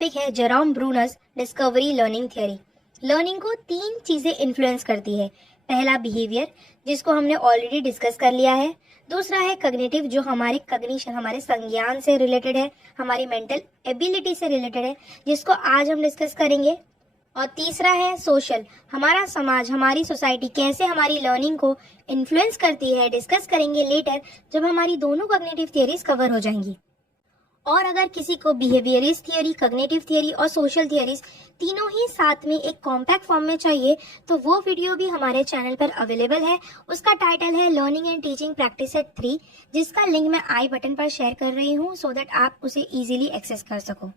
Topic है Jerome Brunner's discovery learning theory. Learning को 3 चीजें इन्फ्लुएंस करती है। पहला बिहेवियर, जिसको हमने ऑलरेडी डिस्कस कर लिया है। दूसरा है कॉग्निटिव, जो हमारे कॉग्निशन, हमारे संज्ञान से रिलेटेड है, हमारी मेंटल एबिलिटी से रिलेटेड है, जिसको आज हम डिस्कस करेंगे। और तीसरा है सोशल, हमारा समाज, हमारी सोसाइटी कैसे हमारी लर्निंग को इन्फ्लुएंस करती है, डिस्कस करेंगे लेटर जब हमारी दोनों कॉग्निटिव थियरीज कवर हो जाएंगी। और अगर किसी को बिहेवियरिस्ट थियरी, कॉग्निटिव थियरी और सोशल थियरीज तीनों ही साथ में एक कॉम्पैक्ट फॉर्म में चाहिए तो वो वीडियो भी हमारे चैनल पर अवेलेबल है। उसका टाइटल है learning and teaching practice set 3, जिसका लिंक मैं आई बटन पर शेयर कर रही हूँ सो दैट आप उसे इजीली एक्सेस कर सको।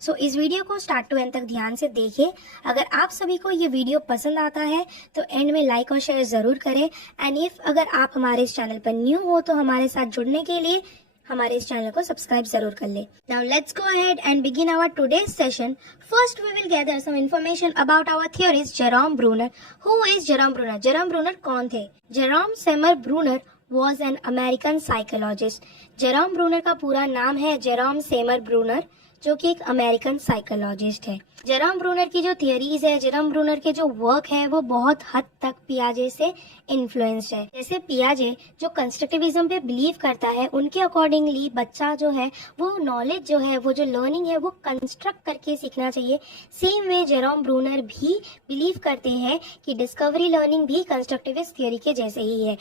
सो इस वीडियो को स्टार्ट टू एंड तक ध्यान से देखिए। अगर आप सभी को ये वीडियो पसंद आता है तो एंड में लाइक और शेयर जरूर करें। एंड इफ अगर आप हमारे इस चैनल पर न्यू हो तो हमारे साथ जुड़ने के लिए हमारे इस चैनल को सब्सक्राइब जरूर कर ले। Now let's go ahead and begin our today's session. First we will gather some information about our theorist Jerome Bruner. Who is Jerome Bruner? Jerome Bruner कौन थे? Jerome Seymour Bruner was an American psychologist. Jerome Bruner का पूरा नाम है Jerome Seymour Bruner, जो कि एक American psychologist है। जेरोम ब्रूनर की जो थियरीज है, जेरोम ब्रूनर के जो वर्क है, वो बहुत हद तक पियाजे से इन्फ्लुएंस्ड है। जैसे पियाजे जो कंस्ट्रक्टिविज्म पे बिलीव करता है, उनके अकॉर्डिंगली बच्चा जो है वो नॉलेज जो है, वो जो लर्निंग है वो कंस्ट्रक्ट करके सीखना चाहिए। सेम वे जेरोम ब्रूनर भी बिलीव करते हैं कि डिस्कवरी लर्निंग भी कंस्ट्रक्टिविस्ट थियरी के जैसे ही है,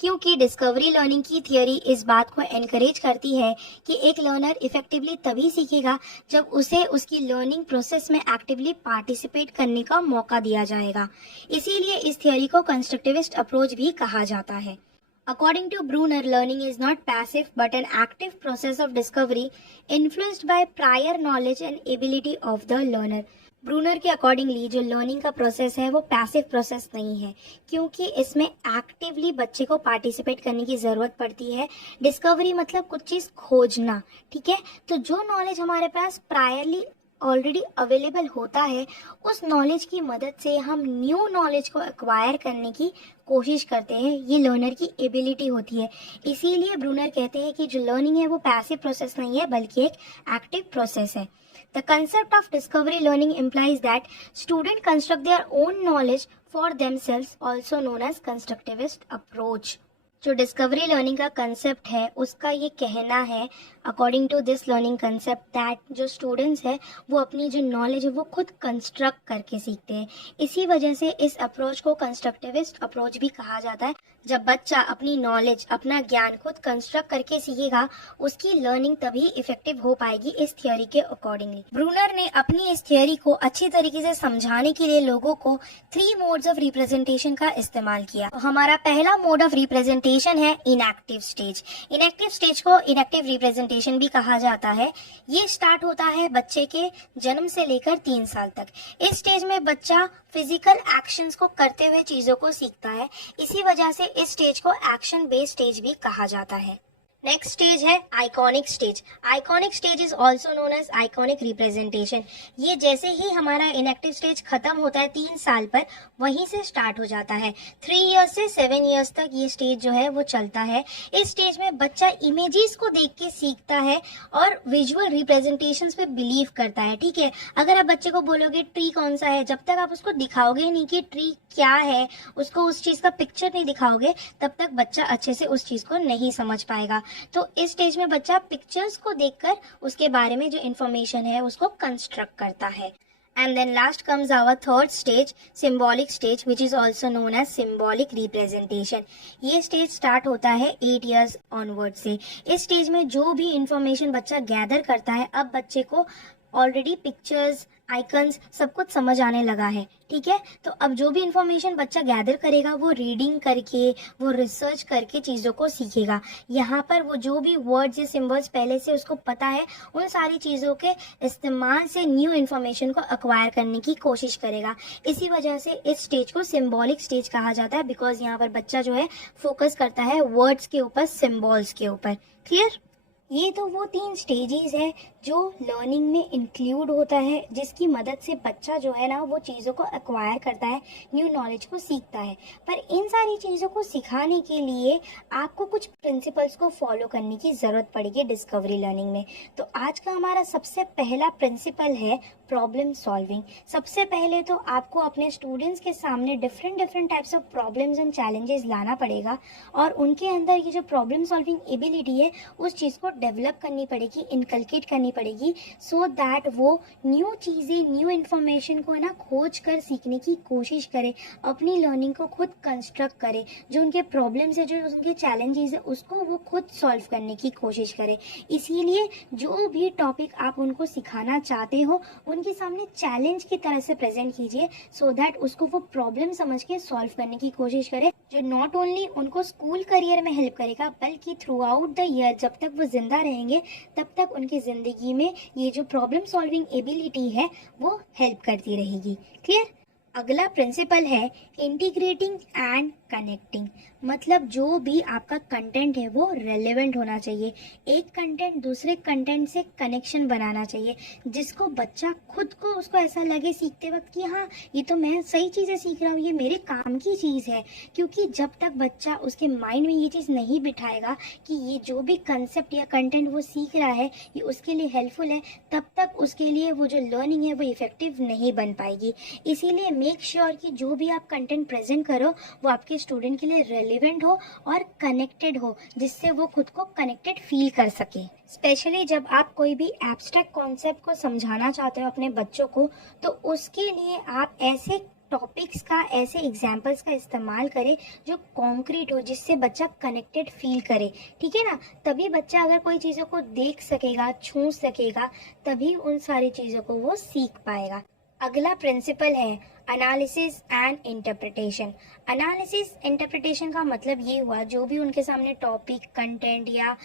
क्योंकि डिस्कवरी लर्निंग की थियरी इस बात को एनकरेज करती है कि एक लर्नर इफेक्टिवली तभी सीखेगा जब उसे उसकी लर्निंग प्रोसेस में एक्टिवली पार्टिसिपेट करने का मौका दिया जाएगा। इसीलिए इस थियरी को कंस्ट्रक्टिविस्ट अप्रोच भी कहा जाता है। According to Bruner, learning is not passive but an active process of discovery influenced by prior knowledge and ability of the learner. Bruner के अकॉर्डिंगली जो लर्निंग का प्रोसेस है वो पैसिव प्रोसेस नहीं है, क्योंकि इसमें एक्टिवली बच्चे को पार्टिसिपेट करने की ज़रूरत पड़ती है। डिस्कवरी मतलब कुछ चीज़ खोजना, ठीक है। तो जो नॉलेज हमारे पास प्रायरली ऑलरेडी अवेलेबल होता है, उस नॉलेज की मदद से हम न्यू नॉलेज को एक्वायर करने की कोशिश करते हैं। ये लर्नर की एबिलिटी होती है। इसीलिए ब्रूनर कहते हैं कि जो लर्निंग है वो पैसिव प्रोसेस नहीं है बल्कि एक एक्टिव प्रोसेस है। The concept of discovery learning implies that students construct their own knowledge for themselves, also known as constructivist approach. जो डिस्कवरी लर्निंग का कंसेप्ट है उसका ये कहना है, according to this learning concept, that जो स्टूडेंट्स है वो अपनी जो नॉलेज है वो खुद कंस्ट्रक्ट करके सीखते हैं। इसी वजह से इस अप्रोच को कंस्ट्रक्टिविस्ट अप्रोच भी कहा जाता है। जब बच्चा अपनी नॉलेज, अपना ज्ञान खुद कंस्ट्रक्ट करके सीखेगा, उसकी लर्निंग तभी इफेक्टिव हो पाएगी इस थियोरी के अकॉर्डिंगली। ब्रूनर ने अपनी इस थियोरी को अच्छी तरीके से समझाने के लिए लोगों को 3 मोड्स ऑफ रिप्रेजेंटेशन का इस्तेमाल किया। हमारा पहला मोड ऑफ रिप्रेजेंटेशन है इनएक्टिव स्टेज। इनएक्टिव स्टेज को इनएक्टिव रिप्रेजेंटेशन भी कहा जाता है। ये स्टार्ट होता है बच्चे के जन्म से लेकर 3 साल तक। इस स्टेज में बच्चा फिजिकल एक्शंस को करते हुए चीजों को सीखता है। इसी वजह से इस स्टेज को एक्शन बेस्ड स्टेज भी कहा जाता है। नेक्स्ट स्टेज है iconic stage. Iconic stage is also known as iconic representation. ये जैसे ही हमारा इनएक्टिव स्टेज खत्म होता है 3 साल पर, वहीं से स्टार्ट हो जाता है। 3 इयर्स से 7 इयर्स तक ये स्टेज जो है वो चलता है। इस स्टेज में बच्चा इमेजेस को देख के सीखता है और विजुअल रिप्रेजेंटेशंस पे बिलीव करता है, ठीक है। अगर आप बच्चे को बोलोगे ट्री कौन सा है, जब तक आप उसको दिखाओगे नहीं कि ट्री क्या है, उसको उस चीज का पिक्चर नहीं दिखाओगे, तब तक बच्चा अच्छे से उस चीज को नहीं समझ पाएगा। तो इस स्टेज में बच्चा पिक्चर्स को देखकर उसके बारे में जो इंफॉर्मेशन है उसको कंस्ट्रक्ट करता है। And then last comes our third stage, symbolic stage, which is also known as symbolic representation. ये स्टेज स्टार्ट होता है 8 years onward से। इस स्टेज में जो भी इंफॉर्मेशन बच्चा गैदर करता है, अब बच्चे को ऑलरेडी पिक्चर्स, आइकन्स सब कुछ समझ आने लगा है, ठीक है। तो अब जो भी इंफॉर्मेशन बच्चा गैदर करेगा वो रीडिंग करके, वो रिसर्च करके चीज़ों को सीखेगा। यहाँ पर वो जो भी वर्ड्स या सिंबल्स पहले से उसको पता है, उन सारी चीज़ों के इस्तेमाल से न्यू इन्फॉर्मेशन को एक्वायर करने की कोशिश करेगा। इसी वजह से इस स्टेज को सिंबॉलिक स्टेज कहा जाता है, बिकॉज यहाँ पर बच्चा जो है फोकस करता है वर्ड्स के ऊपर, सिम्बॉल्स के ऊपर। क्लियर? ये तो वो 3 स्टेजेस है जो लर्निंग में इंक्लूड होता है, जिसकी मदद से बच्चा जो है ना वो चीज़ों को एक्वायर करता है, न्यू नॉलेज को सीखता है। पर इन सारी चीज़ों को सिखाने के लिए आपको कुछ प्रिंसिपल्स को फॉलो करने की ज़रूरत पड़ेगी डिस्कवरी लर्निंग में। तो आज का हमारा सबसे पहला प्रिंसिपल है प्रॉब्लम सॉल्विंग। सबसे पहले तो आपको अपने स्टूडेंट्स के सामने different different types of problems and challenges लाना पड़ेगा और उनके अंदर ये जो प्रॉब्लम सॉल्विंग एबिलिटी है उस चीज़ को डेवलप करनी पड़ेगी, इनकलकेट करनी पड़ेगी, सो दैट वो न्यू चीज़ें, न्यू इन्फॉर्मेशन को ना खोज कर सीखने की कोशिश करे, अपनी लर्निंग को खुद कंस्ट्रक्ट करे, जो उनके प्रॉब्लम्स है, जो उनके चैलेंजेस है उसको वो खुद सॉल्व करने की कोशिश करे। इसीलिए जो भी टॉपिक आप उनको सिखाना चाहते हो उनके सामने चैलेंज की तरह से प्रेजेंट कीजिए, सो दैट उसको वो प्रॉब्लम समझ के सॉल्व करने की कोशिश करे, जो नॉट ओनली उनको स्कूल करियर में हेल्प करेगा बल्कि थ्रू आउट द ईयर जब तक वो जिंदा रहेंगे तब तक उनकी जिंदगी में ये जो प्रॉब्लम सॉल्विंग एबिलिटी है वो हेल्प करती रहेगी। क्लियर? अगला प्रिंसिपल है इंटीग्रेटिंग एंड कनेक्टिंग। मतलब जो भी आपका कंटेंट है वो रेलेवेंट होना चाहिए, एक कंटेंट दूसरे कंटेंट से कनेक्शन बनाना चाहिए, जिसको बच्चा खुद को उसको ऐसा लगे सीखते वक्त कि हाँ ये तो मैं सही चीज़ें सीख रहा हूँ, ये मेरे काम की चीज़ है। क्योंकि जब तक बच्चा उसके माइंड में ये चीज़ नहीं बिठाएगा कि ये जो भी कंसेप्ट या कंटेंट वो सीख रहा है ये उसके लिए हेल्पफुल है, तब तक उसके लिए वो जो लर्निंग है वो इफेक्टिव नहीं बन पाएगी। इसीलिए मेक श्योर कि जो भी आप कंटेंट प्रेजेंट करो वो आपके स्टूडेंट के लिए रेलिवेंट हो और कनेक्टेड हो, जिससे वो खुद को कनेक्टेड फील कर सके। स्पेशली जब आप कोई भी एब्स्ट्रैक्ट कॉन्सेप्ट को समझाना चाहते हो अपने बच्चों को, तो उसके लिए आप ऐसे टॉपिक्स का, ऐसे एग्जाम्पल्स का इस्तेमाल करें जो कॉन्क्रीट हो, जिससे बच्चा कनेक्टेड फील करे। ठीक है ना? तभी बच्चा अगर कोई चीज़ों को देख सकेगा, छू सकेगा, तभी उन सारी चीज़ों को वो सीख पाएगा। अगला प्रिंसिपल है analysis and interpretation. Analysis interpretation का मतलब ये हुआ जो भी उनके सामने टॉपिक, कंटेंट या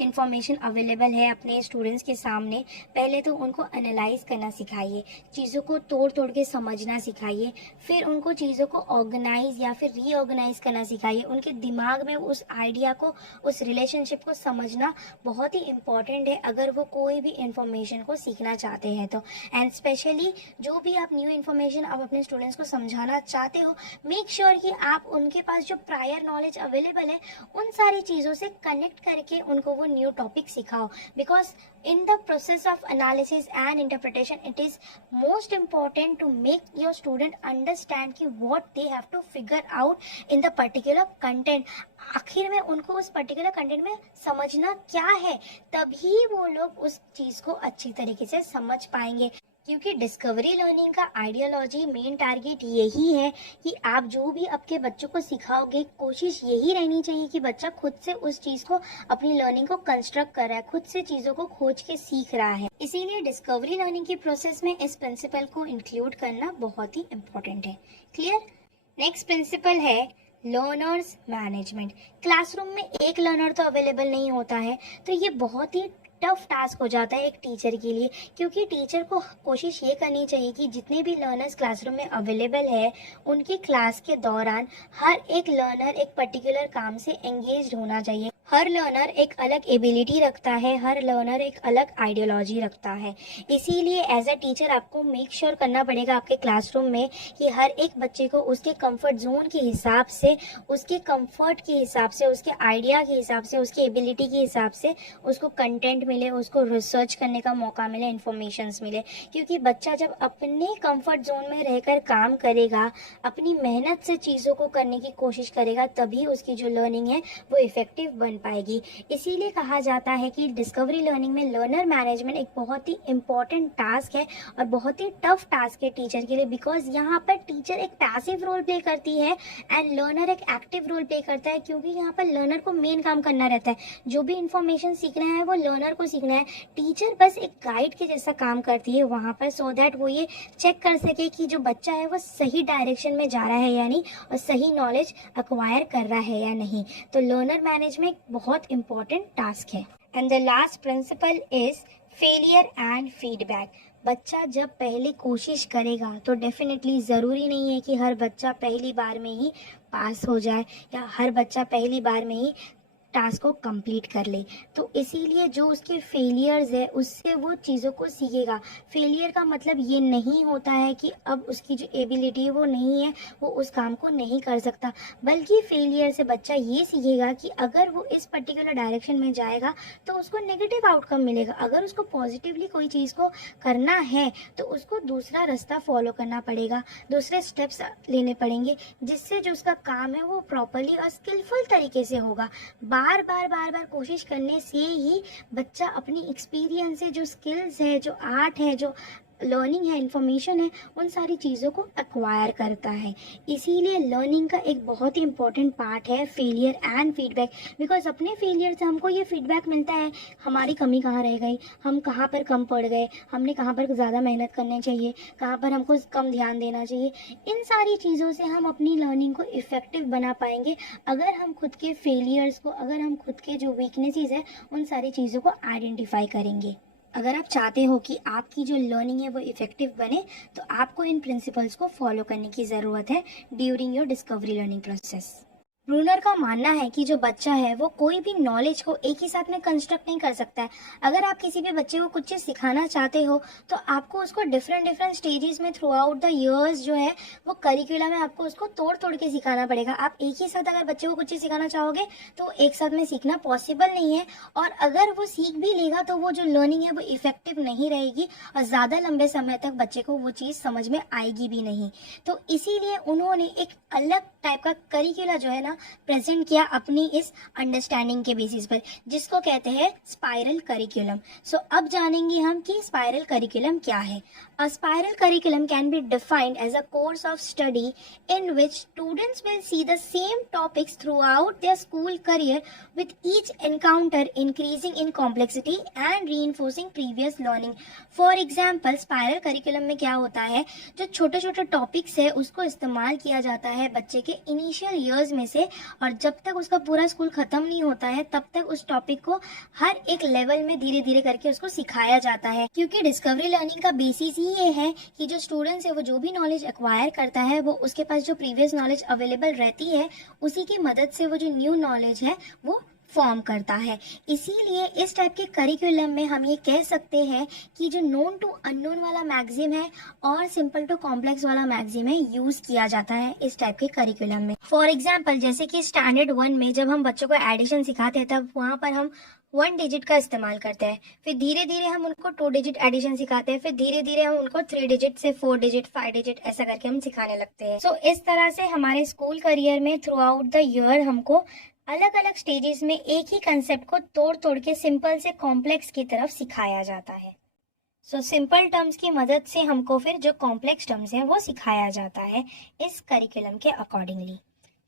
इंफॉर्मेशन अवेलेबल है अपने स्टूडेंट्स के सामने, पहले तो उनको एनालाइज करना सिखाइए, चीज़ों को तोड़ तोड़ के समझना सिखाइए, फिर उनको चीज़ों को ऑर्गेनाइज या फिर रीऑर्गेनाइज करना सिखाइए। उनके दिमाग में उस आइडिया को, उस रिलेशनशिप को समझना बहुत ही इम्पॉर्टेंट है अगर वो कोई भी इंफॉर्मेशन को सीखना चाहते हैं तो। एंड स्पेशली जो भी आप न्यू इन्फॉर्मेशन आप अपने स्टूडेंट्स को समझाना चाहते हो, मेक श्योर कि आप उनके पास जो प्रायर नॉलेज अवेलेबल है उन सारी चीज़ों से कनेक्ट करके उनको वो न्यू टॉपिक सिखाओ। Because in the process of analysis and interpretation it is most important to make your student understand कि what they have to figure out in the particular content। आखिर में उनको उस पर्टिकुलर कंटेंट में समझना क्या है, तभी वो लोग उस चीज़ को अच्छी तरीके से समझ पाएंगे। क्योंकि डिस्कवरी लर्निंग का आइडियोलॉजी, मेन टारगेट यही है कि आप जो भी आपके बच्चों को सिखाओगे, कोशिश यही रहनी चाहिए कि बच्चा खुद से उस चीज़ को, अपनी लर्निंग को कंस्ट्रक्ट कर रहा है, खुद से चीज़ों को खोज के सीख रहा है। इसीलिए डिस्कवरी लर्निंग की प्रोसेस में इस प्रिंसिपल को इंक्लूड करना बहुत ही इम्पोर्टेंट है। क्लियर? नेक्स्ट प्रिंसिपल है लर्नर्स मैनेजमेंट। क्लासरूम में एक लर्नर तो अवेलेबल नहीं होता है, तो ये बहुत ही टफ टास्क हो जाता है एक टीचर के लिए, क्योंकि टीचर को कोशिश ये करनी चाहिए कि जितने भी लर्नर्स क्लासरूम में अवेलेबल है उनके क्लास के दौरान हर एक लर्नर एक पर्टिकुलर काम से एंगेज होना चाहिए। हर लर्नर एक अलग एबिलिटी रखता है, हर लर्नर एक अलग आइडियोलॉजी रखता है। इसीलिए एज अ टीचर आपको मेक श्योर करना पड़ेगा आपके क्लासरूम में कि हर एक बच्चे को उसके कंफर्ट जोन के हिसाब से, उसके कंफर्ट के हिसाब से, उसके आइडिया के हिसाब से, उसकी एबिलिटी के हिसाब से उसको कंटेंट मिले, उसको रिसर्च करने का मौका मिले, इन्फॉर्मेशंस मिले। क्योंकि बच्चा जब अपने कंफर्ट जोन में रहकर काम करेगा, अपनी मेहनत से चीज़ों को करने की कोशिश करेगा, तभी उसकी जो लर्निंग है वो इफेक्टिव बन पाएगी। इसीलिए कहा जाता है कि डिस्कवरी लर्निंग में लर्नर मैनेजमेंट एक बहुत ही इंपॉर्टेंट टास्क है और बहुत ही टफ टास्क है टीचर के लिए। बिकॉज यहाँ पर टीचर एक पैसिव रोल प्ले करती है एंड लर्नर एक एक्टिव रोल प्ले करता है, क्योंकि यहाँ पर लर्नर को मेन काम करना रहता है। जो भी इंफॉर्मेशन सीखना है वो लर्नर को सीखना है, टीचर बस एक गाइड के जैसा काम करती है वहाँ पर, सो दैट वो ये चेक कर सके कि जो बच्चा है वो सही डायरेक्शन में जा रहा है या नहीं और सही नॉलेज एक्वायर कर रहा है या नहीं। तो लर्नर मैनेजमेंट बहुत इंपॉर्टेंट टास्क है। And the last principle is failure and feedback. बच्चा जब पहले कोशिश करेगा तो डेफिनेटली ज़रूरी नहीं है कि हर बच्चा पहली बार में ही पास हो जाए या हर बच्चा पहली बार में ही टास्क को कंप्लीट कर ले। तो इसीलिए जो उसके फेलियर्स है उससे वो चीज़ों को सीखेगा। फेलियर का मतलब ये नहीं होता है कि अब उसकी जो एबिलिटी है वो नहीं है, वो उस काम को नहीं कर सकता, बल्कि फेलियर से बच्चा ये सीखेगा कि अगर वो इस पर्टिकुलर डायरेक्शन में जाएगा तो उसको नेगेटिव आउटकम मिलेगा। अगर उसको पॉजिटिवली कोई चीज़ को करना है तो उसको दूसरा रास्ता फॉलो करना पड़ेगा, दूसरे स्टेप्स लेने पड़ेंगे, जिससे जो उसका काम है वो प्रॉपरली और स्किलफुल तरीके से होगा। बार बार कोशिश करने से ही बच्चा अपनी एक्सपीरियंस से जो स्किल्स है, जो आर्ट है, जो लर्निंग है, इंफॉर्मेशन है, उन सारी चीज़ों को एक्वायर करता है। इसीलिए लर्निंग का एक बहुत ही इंपॉर्टेंट पार्ट है फेलियर एंड फीडबैक। बिकॉज अपने फेलियर से हमको ये फीडबैक मिलता है हमारी कमी कहाँ रह गई, हम कहाँ पर कम पड़ गए, हमने कहाँ पर ज़्यादा मेहनत करनी चाहिए, कहाँ पर हमको कम ध्यान देना चाहिए। इन सारी चीज़ों से हम अपनी लर्निंग को इफ़ेक्टिव बना पाएंगे अगर हम खुद के फेलियर्स को, अगर हम खुद के जो वीकनेसेस है उन सारी चीज़ों को आइडेंटिफाई करेंगे। अगर आप चाहते हो कि आपकी जो लर्निंग है वो इफेक्टिव बने तो आपको इन प्रिंसिपल्स को फॉलो करने की ज़रूरत है during your discovery learning process. Bruner का मानना है कि जो बच्चा है वो कोई भी नॉलेज को एक ही साथ में कंस्ट्रक्ट नहीं कर सकता है। अगर आप किसी भी बच्चे को कुछ चीज़ सिखाना चाहते हो तो आपको उसको डिफरेंट स्टेजेस में थ्रू आउट द ईयर्स जो है वो करिकुलम में आपको उसको तोड़ तोड़ के सिखाना पड़ेगा। आप एक ही साथ अगर बच्चे को कुछ चीज़ सिखाना चाहोगे तो एक साथ में सीखना पॉसिबल नहीं है, और अगर वो सीख भी लेगा तो वो जो लर्निंग है वो इफेक्टिव नहीं रहेगी और ज़्यादा लंबे समय तक बच्चे को वो चीज़ समझ में आएगी भी नहीं। तो इसीलिए उन्होंने एक अलग टाइप का करिकुलम जो है ना प्रेजेंट किया अपनी इस अंडरस्टैंडिंग के बेसिस पर, जिसको कहते हैं स्पाइरल करिकुलम। सो अब जानेंगे हम कि स्पाइरल करिकुलम क्या है। A spiral curriculum can be defined as a course of study in which students will see the same topics throughout their school career with each encounter increasing in complexity and reinforcing previous learning. For example spiral curriculum में क्या होता है, जो छोटे छोटे topics है उसको इस्तेमाल किया जाता है बच्चे के इनिशियल ईयर्स में से, और जब तक उसका पूरा स्कूल खत्म नहीं होता है तब तक उस टॉपिक को हर एक लेवल में धीरे धीरे करके उसको सिखाया जाता है। क्योंकि डिस्कवरी लर्निंग का बेसिस ही ये है कि जो स्टूडेंट्स है वो जो भी नॉलेज एक्वायर करता है वो उसके पास जो प्रीवियस नॉलेज अवेलेबल रहती है उसी की मदद से वो जो न्यू नॉलेज है वो फॉर्म करता है। इसीलिए इस टाइप के करिकुलम में हम ये कह सकते हैं कि जो नोन टू अननोन वाला मैगजीम है और सिंपल टू कॉम्प्लेक्स वाला मैगजीम है यूज किया जाता है इस टाइप के करिकुलम में। फॉर एग्जाम्पल जैसे कि स्टैंडर्ड 1 में जब हम बच्चों को एडिशन सिखाते हैं तब वहाँ पर हम 1 डिजिट का इस्तेमाल करते हैं, फिर धीरे धीरे हम उनको 2 डिजिट एडिशन सिखाते हैं, फिर धीरे धीरे हम उनको 3 डिजिट से 4 डिजिट 5 डिजिट ऐसा करके हम सिखाने लगते हैं। सो इस तरह से हमारे स्कूल करियर में थ्रू आउट द ईयर हमको अलग अलग स्टेजेस में एक ही कंसेप्ट को तोड़ तोड़ के सिंपल से कॉम्प्लेक्स की तरफ सिखाया जाता है। सो सिंपल टर्म्स की मदद से हमको फिर जो कॉम्प्लेक्स टर्म्स हैं वो सिखाया जाता है इस करिकुलम के अकॉर्डिंगली।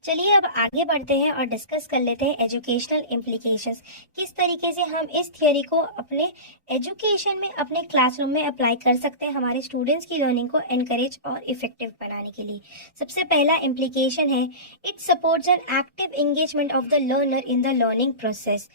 चलिए अब आगे बढ़ते हैं और डिस्कस कर लेते हैं एजुकेशनल इम्प्लीकेशंस। किस तरीके से हम इस थियोरी को अपने एजुकेशन में, अपने क्लासरूम में अप्लाई कर सकते हैं हमारे स्टूडेंट्स की लर्निंग को एनकरेज और इफेक्टिव बनाने के लिए। सबसे पहला इम्प्लीकेशन है, it supports an active engagement of the learner in the learning process.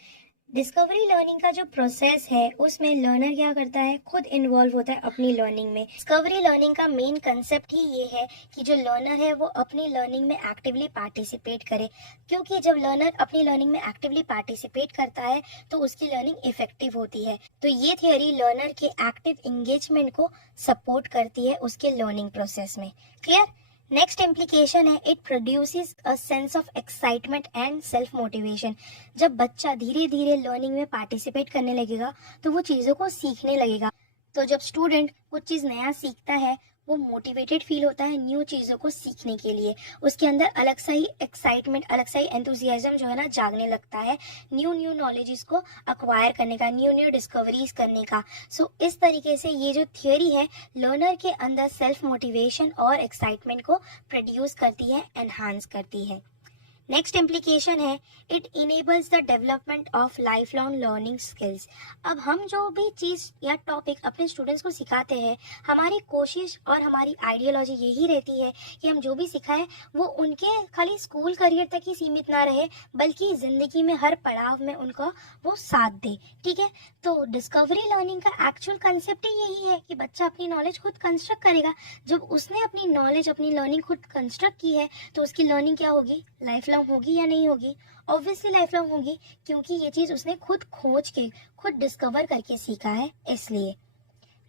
Discovery learning का जो प्रोसेस है उसमें लर्नर क्या करता है, खुद इन्वॉल्व होता है अपनी लर्निंग में। डिस्कवरी लर्निंग का मेन कंसेप्ट ही ये है कि जो लर्नर है वो अपनी लर्निंग में एक्टिवली पार्टिसिपेट करे, क्योंकि जब लर्नर अपनी लर्निंग में एक्टिवली पार्टिसिपेट करता है तो उसकी लर्निंग इफेक्टिव होती है। तो ये थियोरी लर्नर के एक्टिव एंगेजमेंट को सपोर्ट करती है उसके लर्निंग प्रोसेस में। क्लियर? नेक्स्ट इम्प्लीकेशन है, it produces a sense of excitement and self motivation. जब बच्चा धीरे धीरे लर्निंग में पार्टिसिपेट करने लगेगा तो वो चीज़ों को सीखने लगेगा। तो जब स्टूडेंट कुछ चीज़ नया सीखता है वो मोटिवेटेड फील होता है न्यू चीज़ों को सीखने के लिए, उसके अंदर अलग सा ही एक्साइटमेंट, अलग सा ही एंथुसियाज्म जो है ना जागने लगता है न्यू नॉलेजेस को अक्वायर करने का, न्यू डिस्कवरीज करने का। सो इस तरीके से ये जो थियोरी है लर्नर के अंदर सेल्फ मोटिवेशन और एक्साइटमेंट को प्रोड्यूस करती है, एनहांस करती है। नेक्स्ट इम्प्लीकेशन है, it enables the development of life long learning skills. अब हम जो भी चीज़ या टॉपिक अपने स्टूडेंट्स को सिखाते हैं, हमारी कोशिश और हमारी आइडियोलॉजी यही रहती है कि हम जो भी सिखाएं वो उनके खाली स्कूल करियर तक ही सीमित ना रहे, बल्कि ज़िंदगी में हर पड़ाव में उनका वो साथ दे। ठीक है, तो डिस्कवरी लर्निंग का एक्चुअल कंसेप्ट ही यही है कि बच्चा अपनी नॉलेज खुद कंस्ट्रक्ट करेगा। जब उसने अपनी नॉलेज, अपनी लर्निंग खुद कंस्ट्रक्ट की है तो उसकी लर्निंग क्या होगी, लाइफ लॉन्ग लॉन्ग होगी या नहीं होगी? ऑब्वियसली लाइफ लॉन्ग होगी, क्योंकि ये चीज उसने खुद खोज के, खुद डिस्कवर करके सीखा है, इसलिए।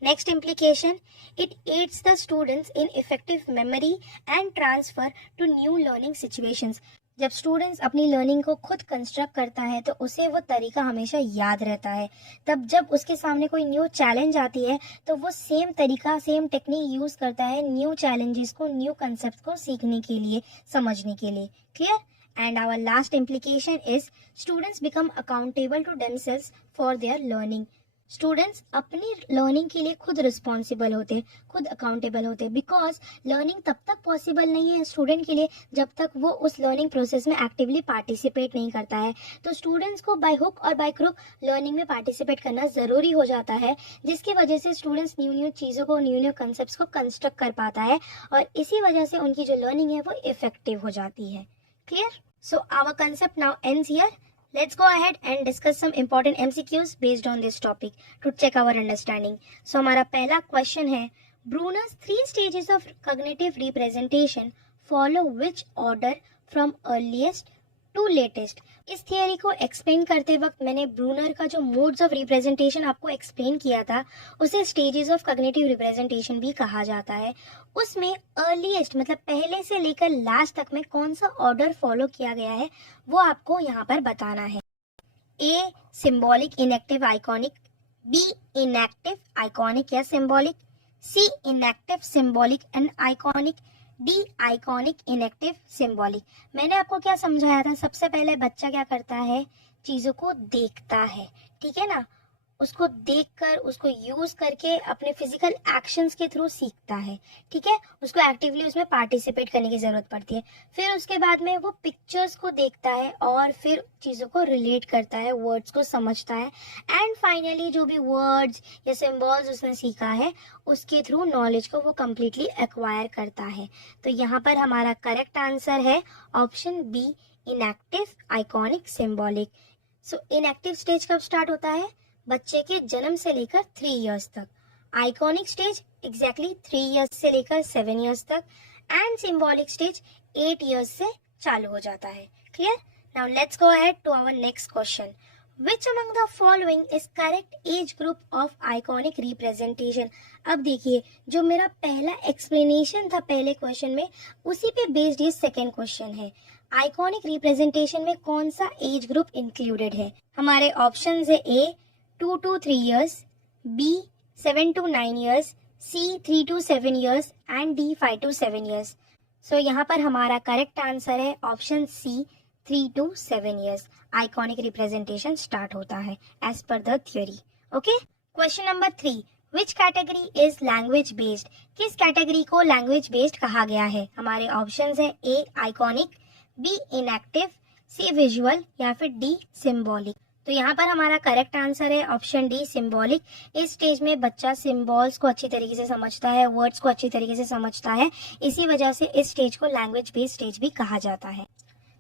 Next implication, it aids the students in effective memory and transfer to new learning situations. जब स्टूडेंट्स अपनी लर्निंग को खुद कंस्ट्रक्ट करता है तो उसे वो तरीका हमेशा याद रहता है। तब जब उसके सामने कोई न्यू चैलेंज आती है तो वो सेम तरीका, सेम टेक्निक यूज करता है न्यू चैलेंजेस को, न्यू कंसेप्ट को सीखने के लिए, समझने के लिए। Clear? And our last implication is students become accountable to themselves for their learning. Students अपनी लर्निंग के लिए खुद रिस्पॉन्सिबल होते, खुद अकाउंटेबल होते, बिकॉज लर्निंग तब तक पॉसिबल नहीं है स्टूडेंट के लिए जब तक वो उस लर्निंग प्रोसेस में एक्टिवली पार्टिसिपेट नहीं करता है। तो स्टूडेंट्स को बाय हुक और बाय क्रुक लर्निंग में पार्टिसिपेट करना ज़रूरी हो जाता है, जिसकी वजह से स्टूडेंट्स न्यू न्यू चीज़ों को, न्यू न्यू कंसेप्ट को कंस्ट्रक्ट कर पाता है और इसी वजह से उनकी जो लर्निंग है वो इफेक्टिव हो जाती है। Clear? So our concept now ends here. Let's go ahead and discuss some important MCQs based on this topic to check our understanding. So हमारा पहला क्वेश्चन है, Bruner's 3 stages of cognitive representation follow which order from earliest to latest? इस theory को explain करते वक्त मैंने Brunner का जो मोड्स ऑफ रिप्रेजेंटेशन आपको एक्सप्लेन किया था उसे स्टेजेस ऑफ कॉग्निटिव रिप्रेजेंटेशन भी कहा जाता है। उसमें अर्लीस्ट मतलब पहले से लेकर लास्ट तक में कौन सा ऑर्डर फॉलो किया गया है वो आपको यहाँ पर बताना है। A symbolic, enactive, iconic. B enactive, iconic या symbolic. C enactive, symbolic and iconic. D iconic, enactive, symbolic. मैंने आपको क्या समझाया था? सबसे पहले बच्चा क्या करता है? चीजों को देखता है, ठीक है ना, उसको देखकर, उसको यूज करके अपने फिजिकल एक्शंस के थ्रू सीखता है, ठीक है, उसको एक्टिवली उसमें पार्टिसिपेट करने की जरूरत पड़ती है। फिर उसके बाद में वो पिक्चर्स को देखता है और फिर चीजों को रिलेट करता है, वर्ड्स को समझता है एंड फाइनली जो भी वर्ड्स या सिंबल्स उसने सीखा है उसके थ्रू नॉलेज को वो कंप्लीटली एक्वायर करता है। तो यहाँ पर हमारा करेक्ट आंसर है option B, enactive, iconic, symbolic. So enactive stage कब स्टार्ट होता है? बच्चे के जन्म से लेकर 3 इयर्स तक। आइकॉनिक स्टेज एग्जैक्टली 3 इयर्स से लेकर 7 इयर्स तक एंड सिंबॉलिक स्टेज 8 इयर्स से चालू हो जाता है। Clear? Now let's go ahead to our next question. Which among the following is correct age group of iconic representation? अब देखिए, जो मेरा पहला एक्सप्लेनेशन था पहले क्वेश्चन में उसी पे बेस्ड ये सेकेंड क्वेश्चन है। आइकॉनिक रिप्रेजेंटेशन में कौन सा एज ग्रुप इंक्लूडेड है? हमारे ऑप्शंस है ए 2 to 3 years, B 7 to 9 years, C 3 to 7 years and D 5 to 7 years. So यहाँ पर हमारा करेक्ट आंसर है option C 3 to 7 years. Iconic representation start होता है एज पर the theory. Okay, question number 3, which category is language based? किस category को language based कहा गया है? हमारे ऑप्शंस है A iconic, B enactive, C visual या फिर डी सिंबॉलिक। तो यहाँ पर हमारा करेक्ट आंसर है ऑप्शन डी सिंबॉलिक। इस स्टेज में बच्चा सिंबल्स को अच्छी तरीके से समझता है, वर्ड्स को अच्छी तरीके से समझता है, इसी वजह से इस स्टेज को लैंग्वेज बेस्ड स्टेज भी कहा जाता है।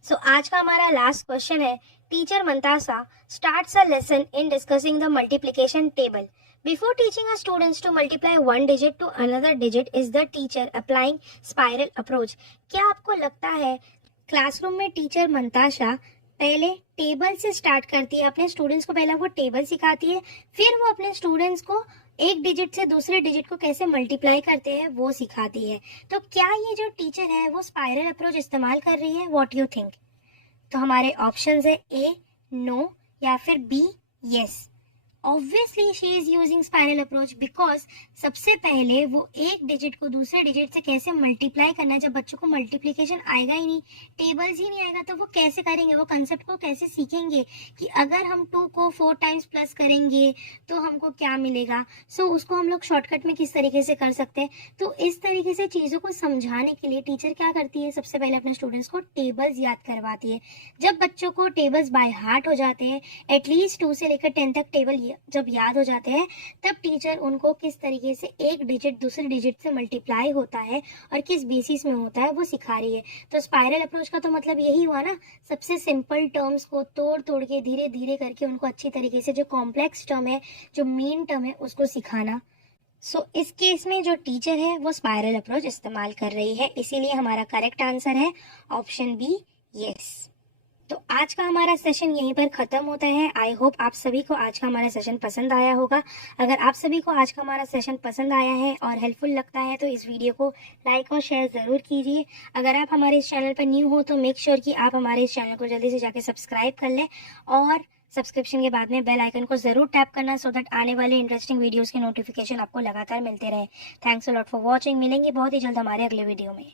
सो आज का हमारा लास्ट क्वेश्चन है, teacher Mantasa starts a lesson in discussing the multiplication table. Before teaching her students to multiply one digit to another digit, is the teacher applying spiral approach? क्या आपको लगता है क्लासरूम में टीचर मंताशा पहले टेबल से start करती है, अपने स्टूडेंट्स को पहले वो टेबल सिखाती है, फिर वो अपने स्टूडेंट्स को एक डिजिट से दूसरे डिजिट को कैसे मल्टीप्लाई करते हैं वो सिखाती है? तो क्या ये जो टीचर है वो स्पाइरल अप्रोच इस्तेमाल कर रही है? What you think? तो हमारे ऑप्शंस है ए नो या फिर B yes. Obviously she is using spiral approach because सबसे पहले वो एक डिजिट को दूसरे डिजिट से कैसे मल्टीप्लाई करना है, जब बच्चों को मल्टीप्लिकेशन आएगा ही नहीं, टेबल्स ही नहीं आएगा, तो वो कैसे करेंगे, वो कंसेप्ट को कैसे सीखेंगे कि अगर हम 2 को 4 टाइम्स प्लस करेंगे तो हमको क्या मिलेगा। सो उसको हम लोग शॉर्टकट में किस तरीके से कर सकते हैं। तो इस तरीके से चीज़ों को समझाने के लिए टीचर क्या करती है, सबसे पहले अपने स्टूडेंट्स को टेबल्स याद करवाती है। जब बच्चों को टेबल्स बाय हार्ट हो जाते हैं, एटलीस्ट 2 से लेकर 10 तक टेबल जब याद हो जाते हैं, तब टीचर उनको किस तरीके से एक डिजिट दूसरे डिजिट से मल्टीप्लाई होता है और किस बेसिस में होता है वो सिखा रही है। तो स्पाइरल अप्रोच का तो मतलब यही हुआ ना, सबसे सिंपल टर्म्स को तोड़ तोड़ के धीरे धीरे करके उनको अच्छी तरीके से जो कॉम्प्लेक्स टर्म है, जो मेन टर्म है, उसको सिखाना। सो इस केस में जो टीचर है वो स्पाइरल अप्रोच इस्तेमाल कर रही है, इसीलिए हमारा करेक्ट आंसर है ऑप्शन बी यस। तो आज का हमारा सेशन यहीं पर खत्म होता है। आई होप आप सभी को आज का हमारा सेशन पसंद आया होगा। अगर आप सभी को आज का हमारा सेशन पसंद आया है और हेल्पफुल लगता है तो इस वीडियो को लाइक और शेयर ज़रूर कीजिए। अगर आप हमारे इस चैनल पर न्यू हो तो मेक श्योर कि आप हमारे इस चैनल को जल्दी से जाके सब्सक्राइब कर लें और सब्सक्रिप्शन के बाद में बेल आइकन को ज़रूर टैप करना सो दैट आने वाले इंटरेस्टिंग वीडियोज़ के नोटिफिकेशन आपको लगातार मिलते रहे। Thanks a lot for watching. मिलेंगे बहुत ही जल्द हमारे अगले वीडियो में।